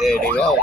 There they go.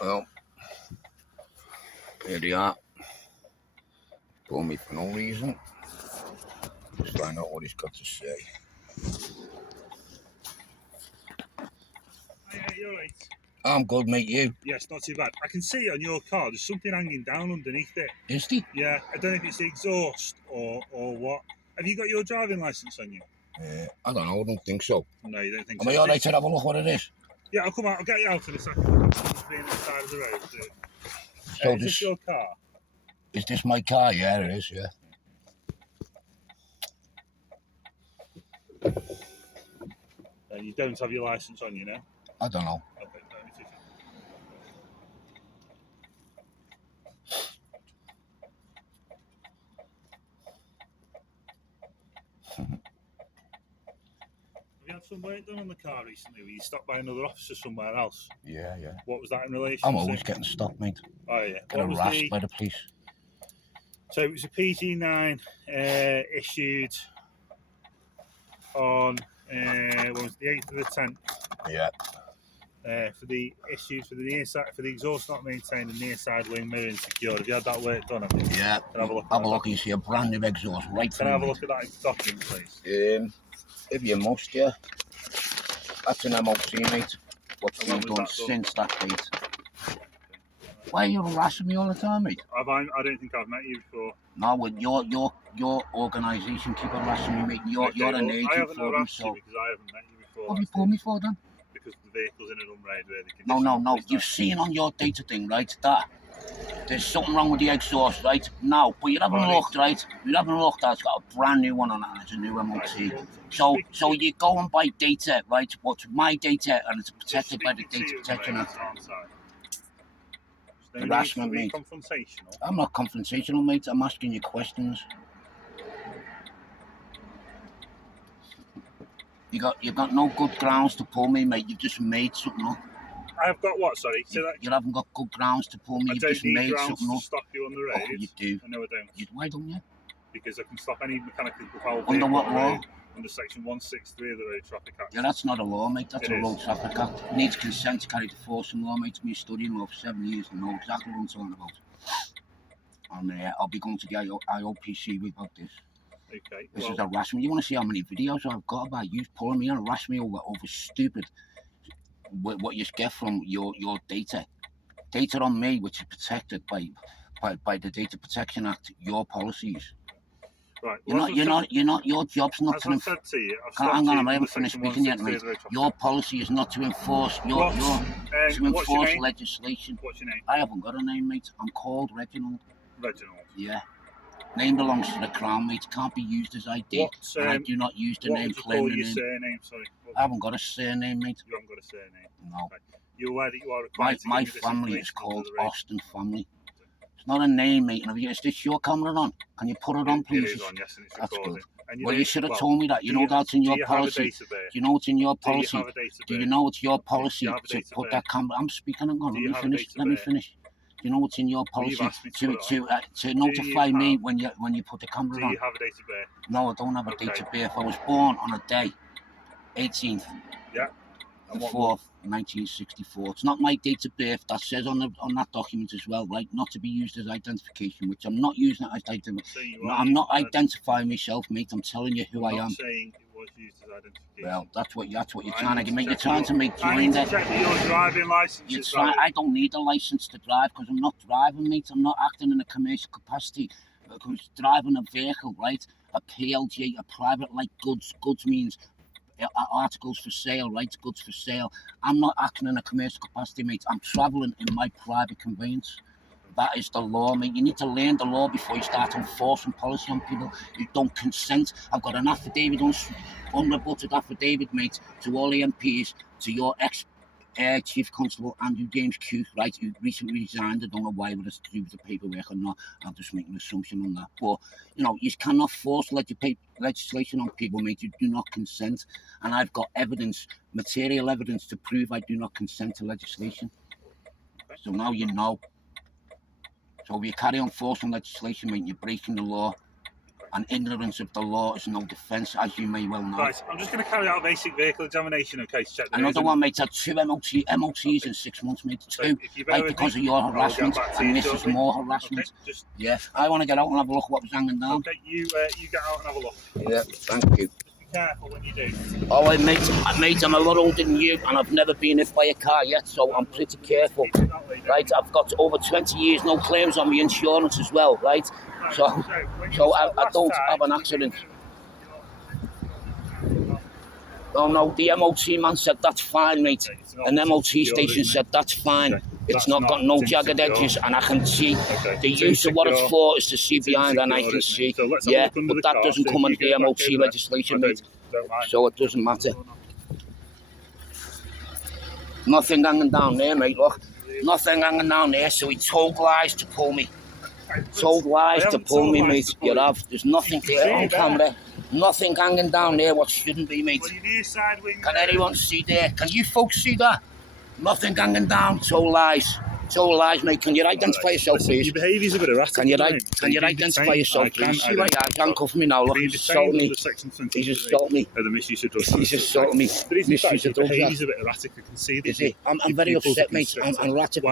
Well, here they are. Told me for no reason. Just find out what he's got to say. Hey, you're right. I'm good, mate. You? Yes, not too bad. I can see on your car there's something hanging down underneath it. Is he? Yeah, I don't know if it's the exhaust or what. Have you got your driving licence on you? I don't know. I don't think so. No, you don't think Am so? I alright to have a look what it is? Yeah, I'll come out. I'll get you out in a second. I'm just being on the side of the road. So is this your car? Is this my car? Yeah, it is. Yeah. You don't have your licence on you now? I don't know. Okay, let me see. Have you had some work done on the car recently? Were you stopped by another officer somewhere else? Yeah, yeah. What was that in relation I'm to? always getting stopped, mate. Oh, yeah. Get harassed by the police. So it was a PG9 issued on what was the 8th of the 10th. Yeah. For the issues for the near side, for the exhaust not maintained and near side wing mirroring secured. Have you had that work done? Yeah. Can I have a look? Have a look. You see a brand new exhaust right. Can I have a look at that document, please? If you must, yeah. That's an MOT, mate. What's been done since that date? Why are you harassing me all the time, mate? I don't think I've met you before. No, with your organisation keep harassing me, mate. You're an agent for them, so. Because I haven't met you before. What have you pulled me for then? Because the vehicle's in an unrated condition. No. You've seen on your data thing, right, that there's something wrong with the exhaust, right? No, but you haven't looked, right? You haven't looked. It's got a brand new one on it, and it's a new MOT. Right, so you go and buy data, right? What's my data, and it's protected by the Data Protection Act. Harassment, mate. I'm not confrontational, mate. I'm asking you questions. You've got no good grounds to pull me, mate. You've just made something up. I've got what? Sorry. You haven't got good grounds to pull me. You've just made something up. To stop you on the road. Oh, you do. No, I don't. Why don't you? Because I can stop any mechanical foul. Under what law? Under section 163 of the Road Traffic Act. Yeah, that's not a law, mate. That's a Road Traffic Act. It needs consent to carry the force in law, mate. Me studying law for 7 years and know exactly what I'm talking about. And I'll be going to the IOPC about this. Okay. This is harassment. You want to see how many videos I've got about you pulling me and harassing me over stupid what you get from your data. Data on me, which is protected by the Data Protection Act, your policies. Right. You're not. Your job's not to enforce. Hang on, I haven't finished speaking yet, mate. Your policy is not to enforce to enforce legislation. What's your name? I haven't got a name, mate. I'm called Reginald. Reginald. Yeah. Name belongs to the Crown, mate. Can't be used as ID. And I do not use the name. Claim the name. Surname, sorry. I haven't got a surname, mate. You haven't got a surname. No. Okay. You're aware that you are required to my family is called Austin family. It's not a name, mate. Is this your camera on? Can you put it on, please? It is on, yes, and it's That's recording. good. Well, you should have told me that. You know that's in your policy. Do you know it's in your policy? Do you know it's your policy to put that camera? I'm speaking. Hang on. Let me finish. Do you know what's in your policy to notify me when you put the camera on? Do you have a date of birth? No, I don't have a date of birth. I was born on a day, 18th. Yeah. And the what 4th, 1964. It's not my date of birth. That says on that document as well, right? Not to be used as identification, which I'm not using it as identification. No, I'm not identifying myself, mate. I'm telling you who I am. I'm not saying it was used as identification. Well, that's what you're trying to make. You're trying to make I need to check that your driving license is valid. I don't need a license to drive because I'm not driving, mate. I'm not acting in a commercial capacity. Because driving a vehicle, right? A PLG, a private like goods. Goods means articles for sale, right? Goods for sale. I'm not acting in a commercial capacity, mate. I'm travelling in my private conveyance. That is the law, mate. You need to learn the law before you start enforcing policy on people who don't consent. I've got an affidavit, unrebutted affidavit, mate, to all the MPs, to your Chief Constable Andrew James Q, right, who recently resigned. I don't know why, whether it's to do with the paperwork or not. I'm just making an assumption on that. But, you know, you cannot force legislation on people, mate, who do not consent. And I've got evidence, material evidence, to prove I do not consent to legislation. So now you know. So if you carry on forcing legislation, mate, you're breaking the law. And ignorance of the law is no defence, as you may well know. Right, I'm just going to carry out a basic vehicle examination, okay, to check the Another one, mate, had 2 MOTs in 6 months, mate. 2, right, because of your harassment, and this is more harassment. Okay, yeah, I want to get out and have a look what was hanging down. Okay, you get out and have a look. Yeah, thank you. Be careful when you do. Oh, mate, I'm a lot older than you, and I've never been hit by a car yet, so I'm pretty careful. Right, I've got over 20 years, no claims on my insurance as well, right? So I don't have an accident. Oh no, the MOT man said that's fine, mate. An MOT station said that's fine. It's not got no jagged edges, and I can see the use of what it's for is to see behind, and I can see. Yeah, but that doesn't come under the MOT legislation, mate. So it doesn't matter. Nothing hanging down there, mate. Look, nothing hanging down there. So he told lies to pull me. Told lies to pull me, mate. You have. There's nothing there on camera. Nothing hanging down there what shouldn't be, mate. Can anyone see there? Can you folks see that? Nothing hanging down. Told lies. Told lies, mate. Can you identify yourself, please? Your behaviour's a bit erratic. Can you identify yourself, please? See what you handcuff me now. Look, he's assaulting me. He's assaulting me. He's assaulting me. Your behaviour's a bit erratic. I can see this. Is it? I'm very upset, mate. I'm erratic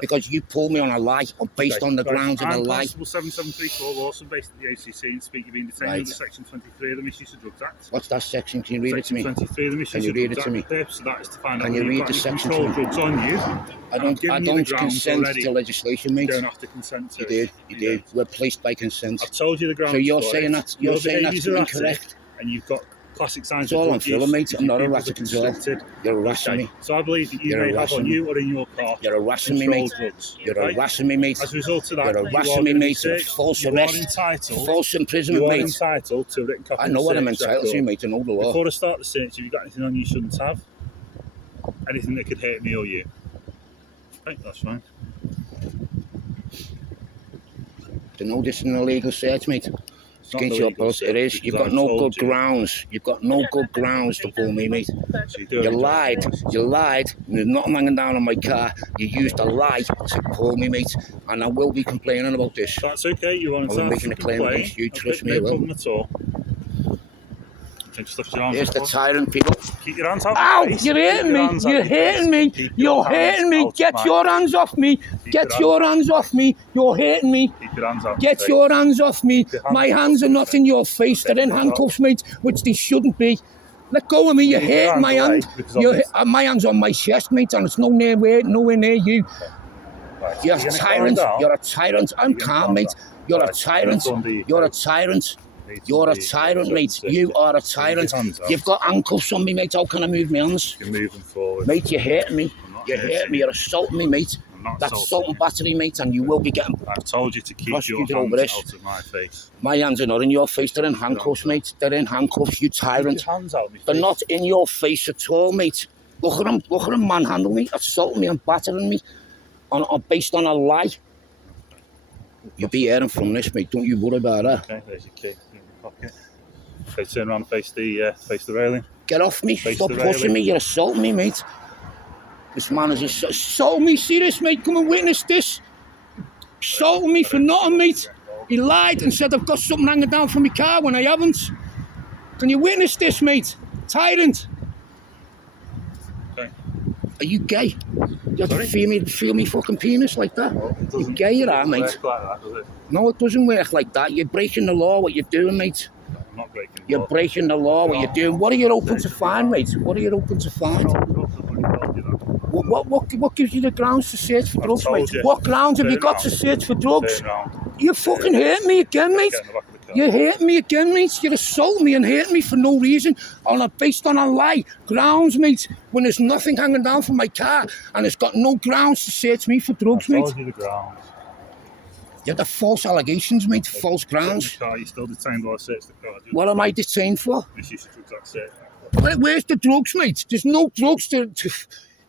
because you pulled me on a lie, based on the grounds of a lie. Constable 7734 Lawson, based at the ACC, and speak you've been detained under Section 23 of the Misuse of Drugs Act. What's that section? Can you read it to me? Section 23 of the Misuse of Drugs Act. The purpose of that is to find out whether you've got any controlled drugs on you. I don't consent to legislation, mate. You don't have to consent to it. You do. We're placed by consent. I've told you the grounds. So you're saying that's incorrect. And you've got classic signs. That's all I'm feeling, mate. I'm not erratic as well. You're harassing me. So I believe that you may have on you or in your car. You're harassing me, mate. You're harassing me, mate. As a result of that, you're harassing me, mate. False arrest. False imprisonment, mate. You are entitled to a written copy. I know what I'm entitled to, mate. I know the law. Before I start the search, have you got anything on you shouldn't have? Anything that could hurt me or you? Right, that's fine. To know this is an illegal search, mate. It's against your policy. It is. You've got no good grounds. You've got no good grounds to pull me, mate. You lied. You lied. There's nothing hanging down on my car. You used a lie to pull me, mate. And I will be complaining about this. That's okay. You want to I'm making a claim against you. Trust me, I will. No problem at all. Here's the Tyrant, people. Keep your hands off. Ow! You're hitting me. You're hitting me. You're hitting me. Get your hands off me. Get your hands off me. You're hitting me. Keep your hands off. Get your hands off me. My hands are not in your face. They're in handcuffs, mate, which they shouldn't be. Let go of me. You're hitting my hand. My hand's on my chest, mate, and it's nowhere near you. You're a tyrant. You're a tyrant. I'm calm, mate. You're a tyrant. You're a tyrant. You're a tyrant, mate. You are a tyrant. You've got handcuffs on me, mate. How can I move my hands? You're moving forward. Mate, you're hurting me. You're hurting me. You're assaulting me, mate. That's assault and battery, mate, and you will be getting... I've told you to keep your hands out of my face. My hands are not in your face. They're in handcuffs, mate. They're in handcuffs, you tyrant. Keep your hands out of my face. They're not in your face at all, mate. Look at him manhandle me, assaulting me and battering me based on a lie. You'll be hearing from this, mate. Don't you worry about that. Okay, there's your key. Okay, turn around, face the railing. Get off me! Stop pushing me! You're assaulting me, mate. This man is assaulting me. See this, mate? Come and witness this. Assaulting me for nothing, mate. He lied and said I've got something hanging down from my car when I haven't. Can you witness this, mate? Tyrant. Okay. Are you gay? You have to Sorry? feel me fucking penis like that? Well, it You're doesn't gay, you are, work mate. like that, does it? No, it doesn't work like that. You're breaking the law, what you're doing, mate. I'm not breaking the You're law. breaking the law, what you're doing. What are you open to find, mate? What are you open to find? What gives you the grounds to search for drugs, mate? What grounds have you got to search for drugs? You fucking hurt me again, mate. You hurt me again, mate. You assault me and hurt me for no reason, based on a lie. Grounds, mate. When there's nothing hanging down from my car and it's got no grounds to search me for drugs, mate. I told you the grounds. You had the false allegations, mate. False grounds. You're still detained while I search the car. What am I detained for? Misuse of drugs, that's it. Where's the drugs, mate? There's no drugs to...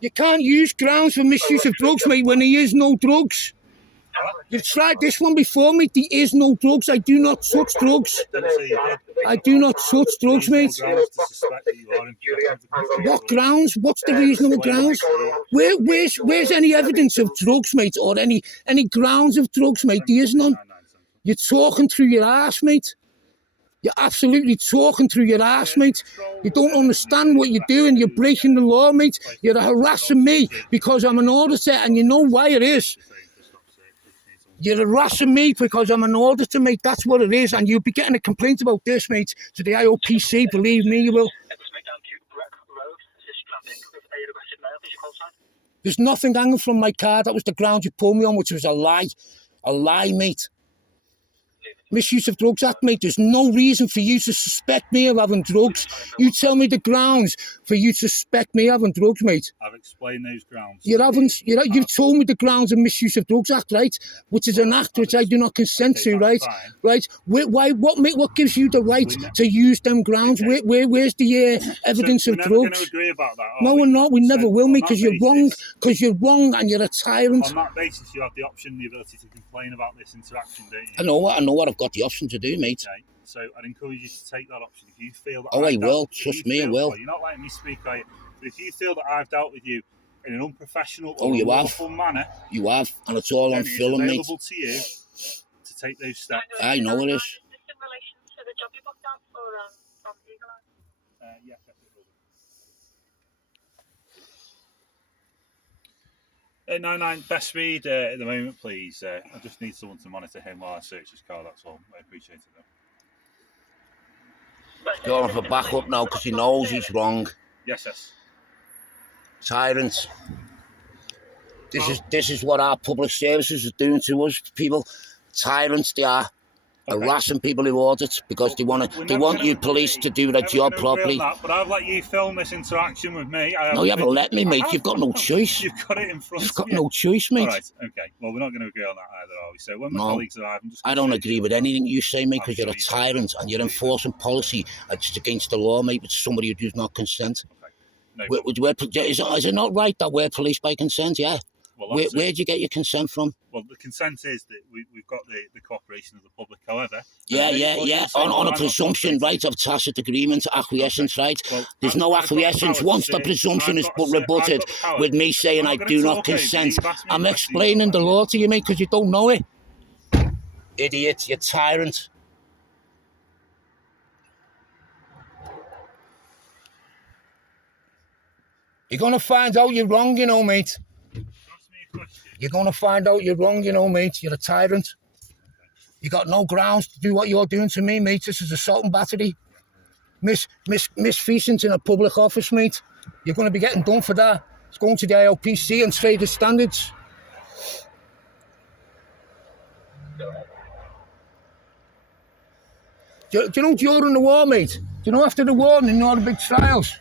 You can't use grounds for misuse of drugs, mate, when there is no drugs. You've tried this one before, mate. There is no drugs. I do not touch drugs. I do not touch drugs, mate. What grounds? What's the reasonable grounds? Where's any evidence of drugs, mate, or any grounds of drugs, mate? There is none. You're talking through your arse, mate. You're absolutely talking through your arse, mate. You don't understand what you're doing. You're breaking the law, mate. You're harassing me because I'm an auditor, and you know why it is. You're harassing me because I'm an auditor, mate. That's what it is. And you'll be getting a complaint about this, mate, to the IOPC. Believe me, you will. There's nothing hanging from my car. That was the ground you pulled me on, which was a lie. A lie, mate. Misuse of Drugs Act, mate. There's no reason for you to suspect me of having drugs. You tell me the grounds for you to suspect me of having drugs, mate. I've explained those grounds. You've told me the grounds of Misuse of Drugs Act, right? Which is an act which I do not consent to, right? Fine. Right? What gives you the right to use them grounds? Okay. Where's the evidence of drugs? We're never going to agree about that, No, we're not. We never will, mate, because you're wrong. Because you're wrong and you're a tyrant. On that basis, you have the option, the ability to complain about this interaction, don't you? I know what I've got the option to do, mate. Okay. So I'd encourage you to take that option. If you feel that I will. Trust me, I will. Well, you're not letting me speak, are you? But if you feel that I've dealt with you in an unprofessional or unlawful manner, you have, and it's all on film, mate. It's available to you to take those steps. I know it is. Is this in relation to the job you booked out for Eagle Eye? Yes, definitely. 99 best speed at the moment, please. I just need someone to monitor him while I search his car, that's all. I appreciate it, though. He's going for backup now because he knows he's wrong. Yes. Tyrant. This is what our public services are doing to us, people. Tyrants, they are. Harassing people who audit because they want you police to do their job properly. But I've let you film this interaction with me. No, you haven't let me, mate. You've got no choice. You've got it in front of you. You've got no choice, mate. All right, okay. Well, we're not going to agree on that either, are we? So when my colleagues arrive, I don't agree with anything you say, mate, because you're a tyrant and you're enforcing policy that's against the law, mate, with somebody who does not consent. Okay. No, is it not right that we're police by consent? Yeah. Well, where'd you get your consent from? Well, the consent is that we've got the cooperation of the public, however. Yeah. On a presumption, right, of tacit agreement, acquiescence, right? Well, there's no acquiescence once the presumption is rebutted with me saying I do not consent. I'm explaining the law to you, mate, because you don't know it. Idiot, you tyrant. You're going to find out you're wrong, you know, mate. You're going to find out you're wrong, you know, mate. You're a tyrant. You got no grounds to do what you're doing to me, mate. This is assault and battery. Misfeasance in a public office, mate. You're going to be getting done for that. It's going to the IOPC and trade standards. Do you know during the war, mate? Do you know after the war and all the big trials?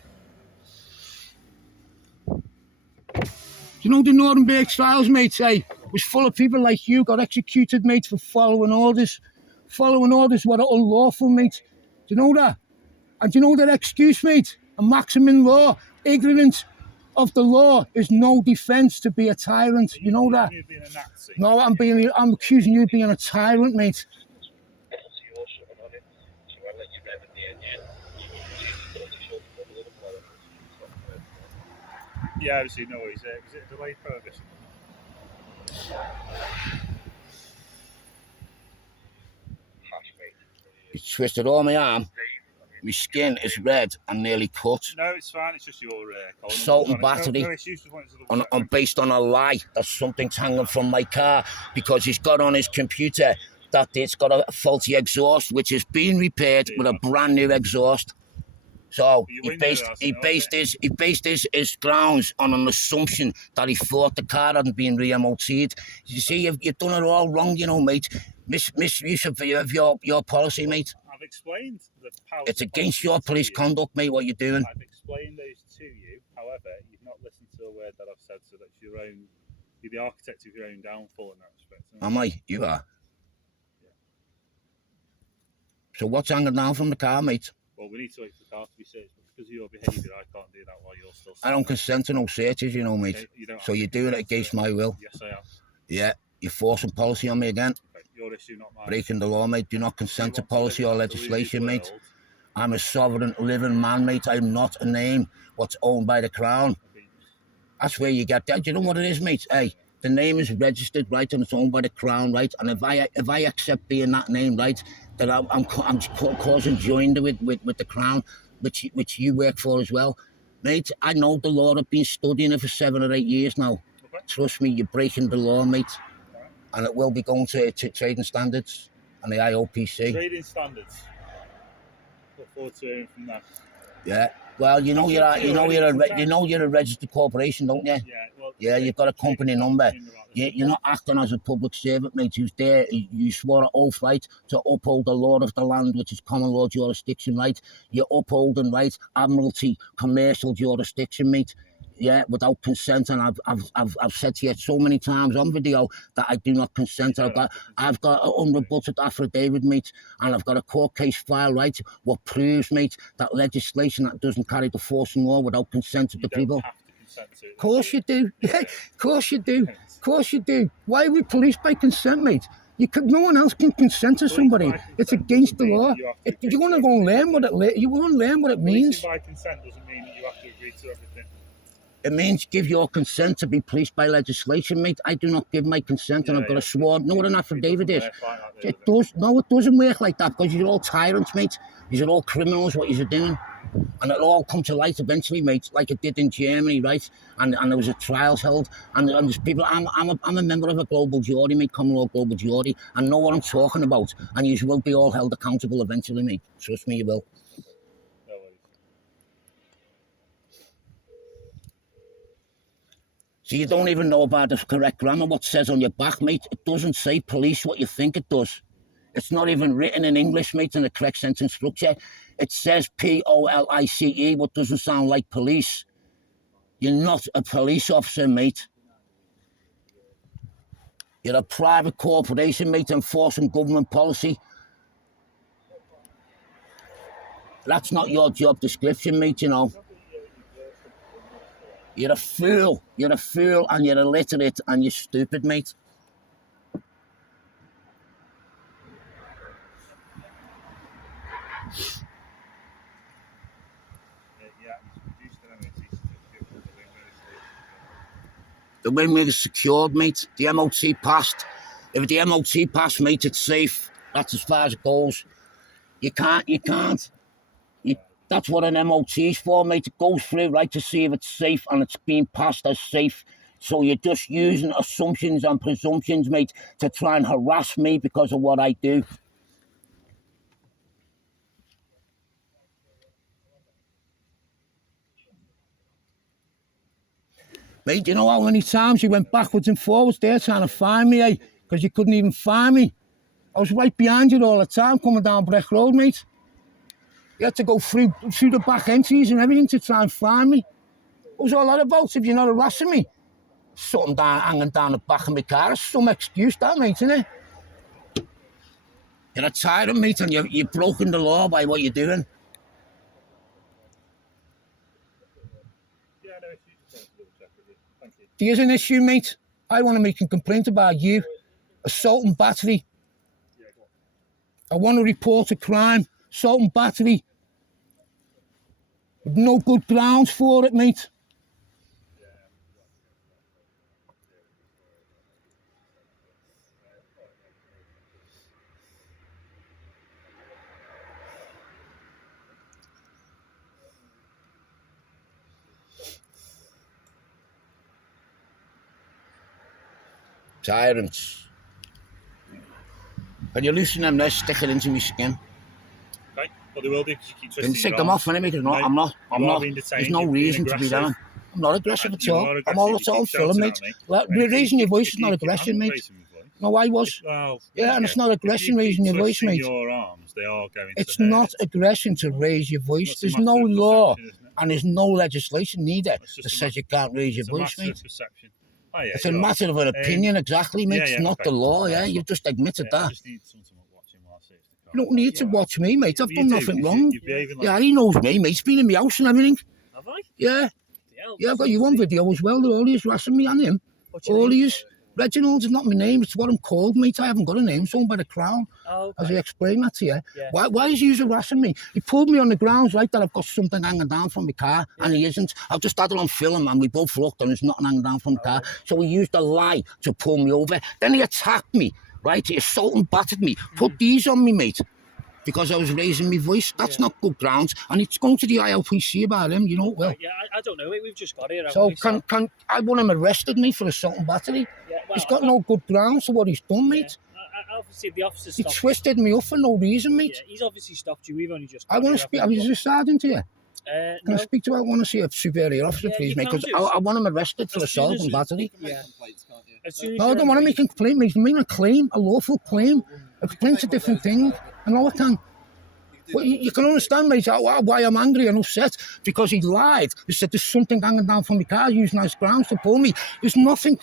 You know the Nuremberg trials, mate, was full of people like you got executed, mate, for following orders. Following orders were unlawful, mate. Do you know that? And do you know that excuse, mate? A maxim in law, ignorance of the law is no defence to be a tyrant. You know that? Being a Nazi. No, I'm accusing you of being a tyrant, mate. Yeah, obviously, no worries. Is it a delayed progress? You twisted all my arm. My skin is red and nearly cut. No, it's fine. It's just your collar. Assault and battery. No issues. Just wanted to double check. And based on a lie that something's hanging from my car because he's got on his computer that it's got a faulty exhaust which is being repaired with a brand new exhaust. So he based his grounds on an assumption that he thought the car hadn't been re-MOT'd. You see, you've done it all wrong, you know, mate. Misuse of your policy, mate. I've explained the powers. It's against your police conduct, mate, what you're doing. I've explained those to you. However, you've not listened to a word that I've said, so that's your own. You're the architect of your own downfall in that respect. Am I? You are. Yeah. So what's hanging down from the car, mate? Well, we need to wait for the car to be searched, but because of your behaviour, I can't do that while you're still. I don't consent to no searches, you know, mate. Okay, so you're doing it against my will. Yes, I am. Yeah, you're forcing policy on me again. Okay, your issue, not mine. Breaking the law, mate. Do not consent to policy or legislation, mate. I'm a sovereign, living man, mate. I'm not a name what's owned by the Crown. Okay. That's where you get that. Do you know what it is, mate? Hey, the name is registered, right, and it's owned by the Crown, right? And if I accept being that name, right, then I'm causing joinder with the Crown, which you work for as well. Mate, I know the law. I've been studying it for 7 or 8 years now. Okay. Trust me, you're breaking the law, mate. Right. And it will be going to trading standards and the IOPC. Trading standards. Look forward to hearing from that. Yeah. Well, you're a registered corporation, don't you? Yeah. Well, yeah, you've got a company number. You're not acting as a public servant, mate, who's there. You swore an oath, right, to uphold the law of the land, which is common law jurisdiction, right? You're upholding, right, admiralty, commercial jurisdiction, mate. Yeah, without consent, and I've said to you so many times on video that I do not consent. I've got an unrebutted affidavit, mate, and I've got a court case file, right, what proves, mate, that legislation that doesn't carry the force and law without consent of the people. Of course you do. Yeah, of course you do. Of course you do. Why are we policed by consent, mate? No one else can consent to somebody. It's against the law. You want to go and learn what it means. Policing by consent doesn't mean that you have to agree to everything. It means give your consent to be policed by legislation, mate. I do not give my consent, and I've got a sworn. Know what an affidavit is? It does. No, it doesn't work like that because you're all tyrants, mate. You're all criminals. What you're doing, and it'll all come to light eventually, mate. Like it did in Germany, right? And there was a trials held, and there's people. I'm a member of a global jury, mate, common law global jury, and know what I'm talking about. And you will be all held accountable eventually, mate. Trust me, you will. So you don't even know about the correct grammar, what says on your back, mate. It doesn't say police what you think it does. It's not even written in English, mate, in the correct sentence structure. It says POLICE, what doesn't sound like police. You're not a police officer, mate. You're a private corporation, mate, enforcing government policy. That's not your job description, mate, you know. You're a fool, and you're illiterate, and you're stupid, mate. The wing is secured, mate. The MOT passed. If the MOT passed, mate, it's safe. That's as far as it goes. You can't. That's what an MOT is for, mate. It goes through, right, to see if it's safe, and it's being passed as safe. So you're just using assumptions and presumptions, mate, to try and harass me because of what I do. Mate, you know how many times you went backwards and forwards there trying to find me, eh? Because you couldn't even find me. I was right behind you all the time coming down Breck Road, mate. You had to go through the back entries and everything to try and find me. What was all that about if you're not harassing me? Something hanging down the back of my car. It's some excuse, that, mate, isn't it? You're a tyrant, mate, and you've broken the law by what you're doing. There's an issue, mate. I want to make a complaint about you. Assault and battery. I want to report a crime. Assault and battery. No good grounds for it, mate. Tyrants. Can you loosen them there, stick it into my skin? Okay. Well, they will be because you keep twisting Then take your them arms. off, innit? No, I'm not. being detained, There's no you're being reason to be aggressive. down. I'm not aggressive And at you all. are I'm all aggressive. the You time keep filling, mate. shouting at me. Like, And raising your voice is if not you- aggression, I'm mate. raising my voice. No, I was. Well, Yeah, and it's not if aggression you keep raising your voice, twisting mate. your arms, they are going It's to hurt. not aggression to raise your voice. It's a There's matter no of law perception, isn't it? and there's no legislation neither It's just that a says you can't raise your It's a voice, matter mate. of perception. Oh, yeah, It's a you are. matter of an opinion, exactly, mate. yeah, It's yeah, not okay. the law, Yeah, yeah. that's You've just admitted I that. just need someone watching while I search the car. You don't need to watch me, mate. I've You done do, nothing 'cause wrong. You're behaving like Yeah, he knows me, mate. He's been in my house and everything. Have I? Yeah. Hell, Yeah, I've got you on video as well. All he is harassing me and him. What's your All name? he is. Reginald is not my name. It's what I'm called, mate. I haven't got a name. It's owned by the Crown. Oh, As okay. I explained that to you. Yeah. Why is he harassing me? He pulled me on the grounds, right, that I've got something hanging down from my car, and he isn't. I've just had it on film, and we both looked, and there's nothing hanging down from the car. So he used a lie to pull me over. Then he attacked me, right? He assaulted and battered me. Put these on me, mate, because I was raising my voice. That's not good grounds. And it's going to the ILPC about him, you know it will. Yeah, I don't know. We've just got here. So can I want him arrested me for assault and battery? Yeah, well, He's got no good grounds for what he's done, mate. Obviously, the officer's He stopped. twisted me up for no reason, mate. Yeah, he's obviously stopped you. We've only just. I want to speak. I was a sergeant here. Can No. I speak to? I want to see a superior officer, Yeah, please, you mate, can because do. I want him arrested for As soon assault as and you- battery. Yeah. As soon as No, I you're don't want to angry- make a complaint. He's making a claim, a lawful claim. A complaint's a different thing. I know I can. Well, you can understand, mate, why I'm angry and upset, because he lied. He said there's something hanging down from the car, using as grounds to pull me. There's nothing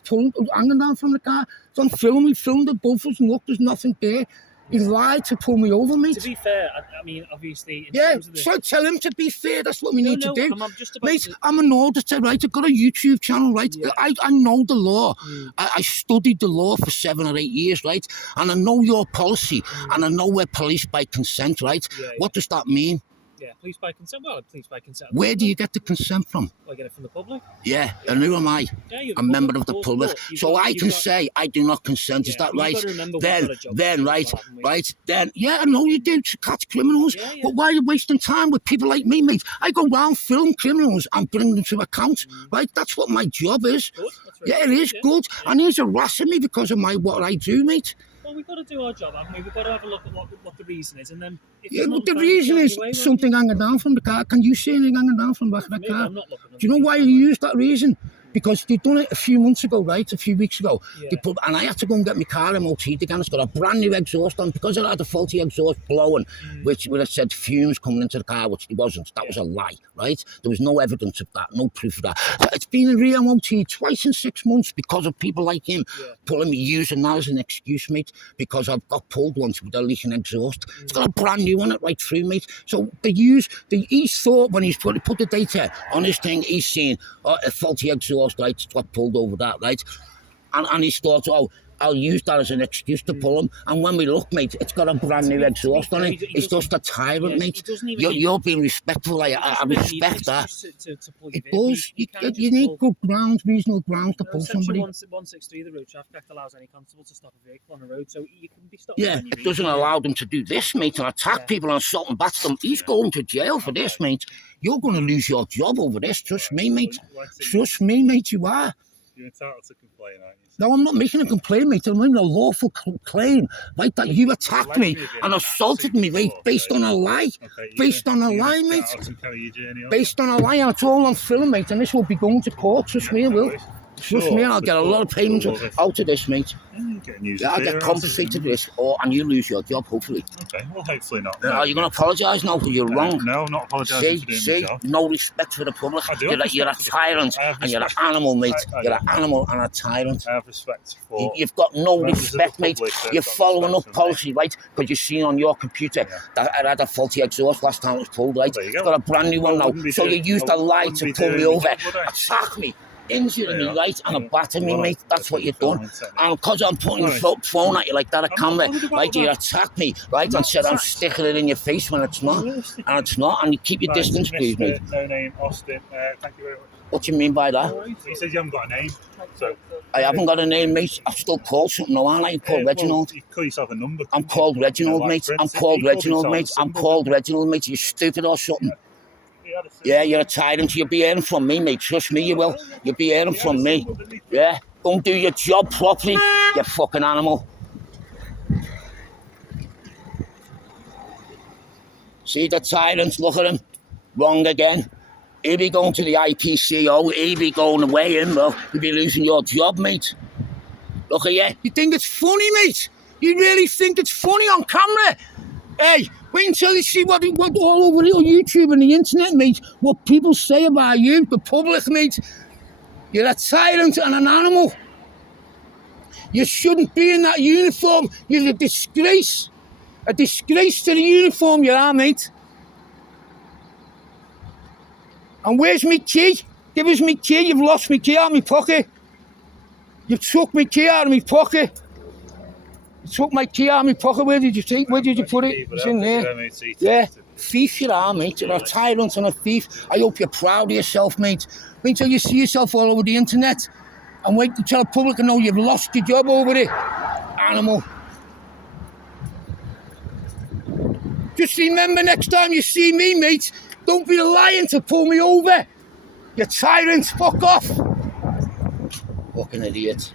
hanging down from the car. It's on film. We filmed it, both of us, and look, there's nothing there. He lied to pull me over, mate. To be fair, I mean, obviously. In Yeah, terms of the- so tell him to be fair. That's what we need to do. I'm just about Mate, to- I'm an auditor, right? I've got a YouTube channel, right? Yeah. I know the law. I studied the law for 7 or 8 years, right? And I know your policy, and I know we're police by consent, right? Yeah, What does that mean? Yeah, police by consent. Well, police by consent. Where do you get the consent from? I get it from the public. Yeah, and who am I? Yeah, you're A member of the Well, public. look, you've So got- I you've can got- say I do not consent. Is Yeah, that you've right? got to remember we've Then, got a job then, to do, right, haven't we? right, then, yeah, I know you do to catch criminals, Yeah, yeah. but why are you wasting time with people like me, mate? I go round, film criminals and bring them to account, right? That's what my job is. Good. That's very Yeah, it is yeah. good, and he's harassing me because of what I do, mate. Well, we've got to do our job, haven't we? We've got to have a look at what the reason is, and then. If Yeah, it's but not the found, reason it's is on your way, something hanging down from the car. Can you see anything hanging down from the back of the Me, car? I'm not looking at Do you know the why reason. you used that reason? Because they done it a few months ago, right? A few weeks ago. Yeah. And I had to go and get my car MOT'd again. It's got a brand new exhaust on because it had a faulty exhaust blowing, which would have said fumes coming into the car, which there wasn't. That was a lie, right? There was no evidence of that, no proof of that. So it's been a re-MOT twice in 6 months because of people like him pulling me, using that as an excuse, mate, because I've got pulled once with a leaking exhaust. It's got a brand new one, it right through, mate. So he thought when he's put the data on his thing, he's seen a faulty exhaust, right? It's what pulled over that, right? And he thought, oh, I'll use that as an excuse to pull him. And when we look, mate, it's got a brand new exhaust on it. It's just a Tyrant, mate. You're being respectful. I respect that. It does. You need good grounds, reasonable grounds to pull Section somebody. 163 of the Road Traffic Act allows any constable to stop a vehicle on the road, so you can be stopped. Yeah, when you it reach doesn't allow them to do this, mate, and attack people and assault and batter them. He's going to jail for this, mate. You're going to lose your job over this. Trust me, mate. Trust me, mate, you are. You're entitled to complain, aren't you? No, I'm not making a complaint, mate. I'm making a lawful claim, right, that you attacked me and assaulted me, right, based on a lie. Based on a lie, mate. Based on a lie, and it's all on film, mate, and this will be going to court. Trust me, it will. Trust me, and I'll get a lot of payments out of this, mate. Yeah, I'll get compensated for this, and you lose your job, hopefully. Okay, well, hopefully not. Are you going to apologise now because you're wrong? No, not apologising for doing See, my job. no respect for the public. I do You're a have respect tyrant, I have and you're an respect. animal, mate. I You're an animal and a tyrant. I have respect for... You've got no members of the respect, mate. public that You're got following up respect for me. policy, right? Because you've seen on your computer that I had a faulty exhaust last time it was pulled, right? There you go. It's got a brand new one I now. wouldn't be So you doing- used I a lie wouldn't to be pull me doing over, my job, would I? attack me, injuring me, Yeah. right? And battering me, Well, mate. That's what you've film done. and send it. And because I'm putting Right. the phone at you like that, a I'm not camera, bothered about right? You that. attack me, right? And said I'm sticking it in your face when it's not. And it's not. And you keep your Right, distance, please, Mr. mate. No name, Austin. Thank you very much. What do you mean by that? He says you haven't got a name, so... I haven't got a name, mate. I'm still called something, no, aren't I? I'm called Reginald. You call yourself a number. I'm called Reginald, mate. I'm called Reginald, mate. I'm called Reginald, mate. You're stupid or something. Yeah, you're a tyrant. You'll be hearing from me, mate. Trust me, you will. You'll be hearing from me. Yeah. Don't do your job properly, you fucking animal. See the tyrant, look at him. Wrong again. He'll be going to the IPCO, he'll be going away in, well, you'll be losing your job, mate. Look at you. You think it's funny, mate? You really think it's funny on camera? Hey, wait until you see what all over YouTube and the internet, mate, what people say about you, the public, mate. You're a tyrant and an animal. You shouldn't be in that uniform. You're a disgrace. A disgrace to the uniform you are, mate. And where's my key? Give us my key. You've lost my key out of my pocket. You took my key out of my pocket. You took my key out of my pocket. Where did you take? Where did you put it? It's in there. Yeah. Thief you are, mate. You're a tyrant and a thief. I hope you're proud of yourself, mate. Wait till you see yourself all over the internet. And wait to tell the public to know you've lost your job over it. Animal. Just remember next time you see me, mate, don't be lying to pull me over. You tyrant, fuck off. Fucking idiot.